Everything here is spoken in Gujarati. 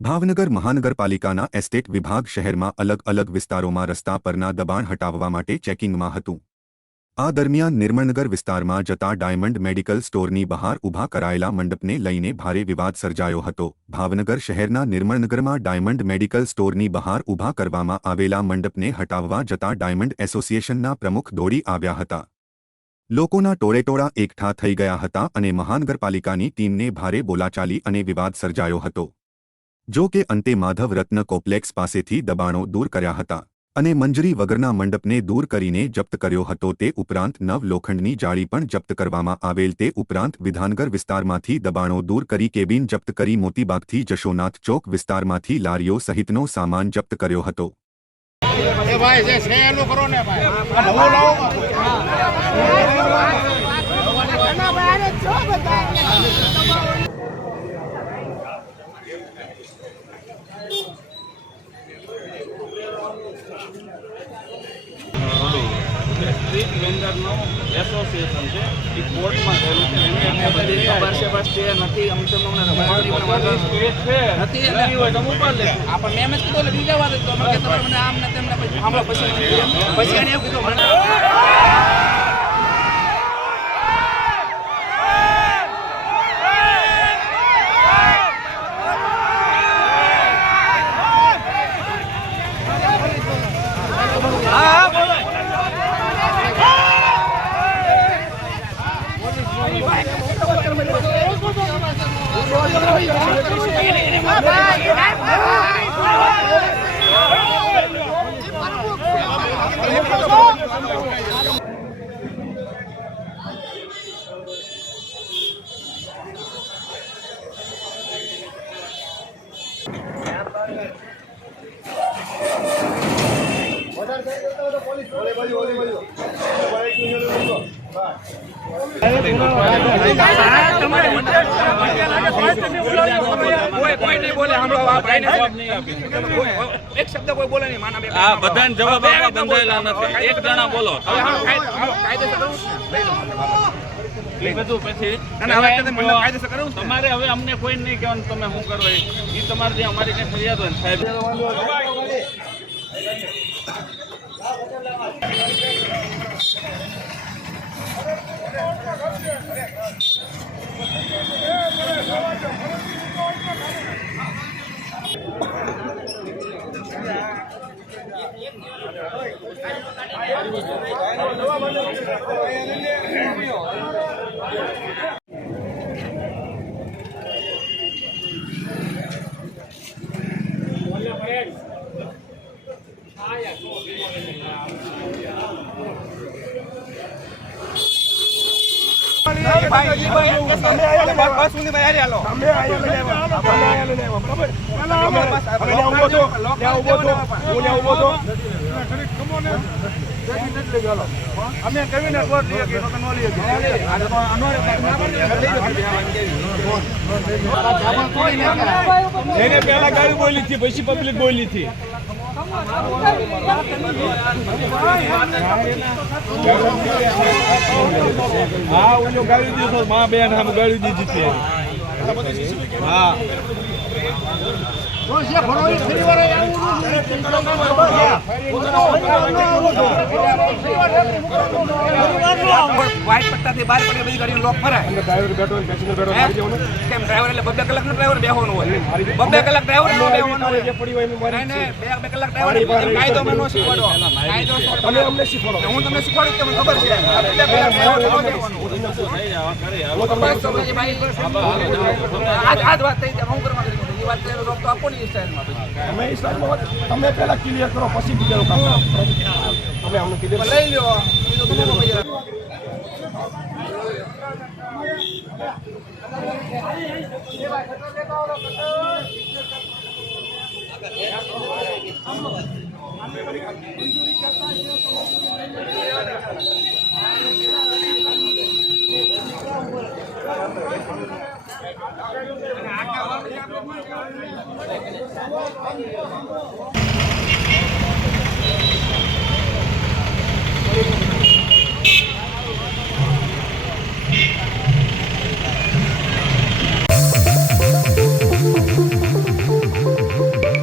ભાવનગર મહાનગરપાલિકાના એસ્ટેટ વિભાગ શહેરમાં અલગ અલગ વિસ્તારોમાં રસ્તા પરના દબાણ હટાવવા માટે ચેકિંગમાં હતું। આ દરમિયાન નિર્મળનગર વિસ્તારમાં જતા ડાયમંડ મેડિકલ સ્ટોરની બહાર ઊભા કરાયેલા મંડપને લઈને ભારે વિવાદ સર્જાયો હતો। ભાવનગર શહેરના નિર્મળનગરમાં ડાયમંડ મેડિકલ સ્ટોરની બહાર ઊભા કરવામાં આવેલા મંડપને હટાવવા જતા ડાયમંડ એસોસિએશનના પ્રમુખ દોડી આવ્યા હતા। લોકોના ટોળેટોળા એકઠા થઈ ગયા હતા અને મહાનગરપાલિકાની ટીમને ભારે બોલાચાલી અને વિવાદ સર્જાયો હતો। જો કે અંતે માધવ રત્ન કોમ્પ્લેક્સ પાસેથી દબાણો દૂર કર્યા હતા અને મંજૂરી વગરના મંડપને દૂર કરીને જપ્ત કર્યો હતો। તે ઉપરાંત નવ લોખંડની જાળી પણ જપ્ત કરવામાં આવેલ। તે ઉપરાંત વિધાનગર વિસ્તારમાંથી દબાણો દૂર કરી કેબિન જપ્ત કરી મોતીબાગથી જશોનાથ ચોક વિસ્તારમાંથી લારીઓ સહિતનો સામાન જપ્ત કર્યો હતો। સ્ટ્રીટ વેન્ડરનો એસોસિએશન છે એ કોર્ટમાં ગયેલું છે એની બધી ખબર છે બસ તે નથી અમને નથી હોય તો ઉપર લે આપણે મેં એમ જ કીધું એટલે બીજા વાત તો અમે કે તમારે મને આમ ને તેમને પછી સાંભળો પછી એને એવું કીધું મને એક શબ્દ કોઈ બોલે નહીં માના આ બધાને જવાબ આપવા બંધાયેલા નથી એક જણા બોલો તમારે હવે અમને કોઈ નહીં કહેવાનું તમે શું કરો એ તમારે જે અમારી કઈ ફરિયાદ હોય સાહેબ એને પહેલા ગાડી બોલી હતી પછી પબ્લિક બોલી હતી હા ઓલો ગાડી દીધો માં બેન આમ ગાડી દીધી છે હા વ્હાઈટ પટ્ટાથી બહાર પડી બધી ગાડીઓ લોક ફરાય ડ્રાઈવર બેઠો પેસેન્જર બેઠો મારી જવાનો કેમ ડ્રાઈવર એટલે 2 કલાકનો ડ્રાઈવર બેહવાનો હોય 2 કલાક ડ્રાઈવર નો બેહવાનો હોય જે પડી હોય એનું મારી નહીં 2 કલાક ડ્રાઈવર કાયદો મને નો શીખવાડો કાયદો તમે અમને શીખવાડો હું તમને શીખવાડું તમને ખબર છે 2 કલાક ડ્રાઈવર નો બેહવાનો આજ વાત થઈ હું કરવા કરી એ વાત તો રોક તો આપો ની સ્ટાઈલમાં અમે ઇસ્લામમાં તમે પહેલા ક્લિયર કરો પછી બીજાનું કામ કરો અમે અમને ક્લિયર લઈ લ્યો એ તો તમે પૈસા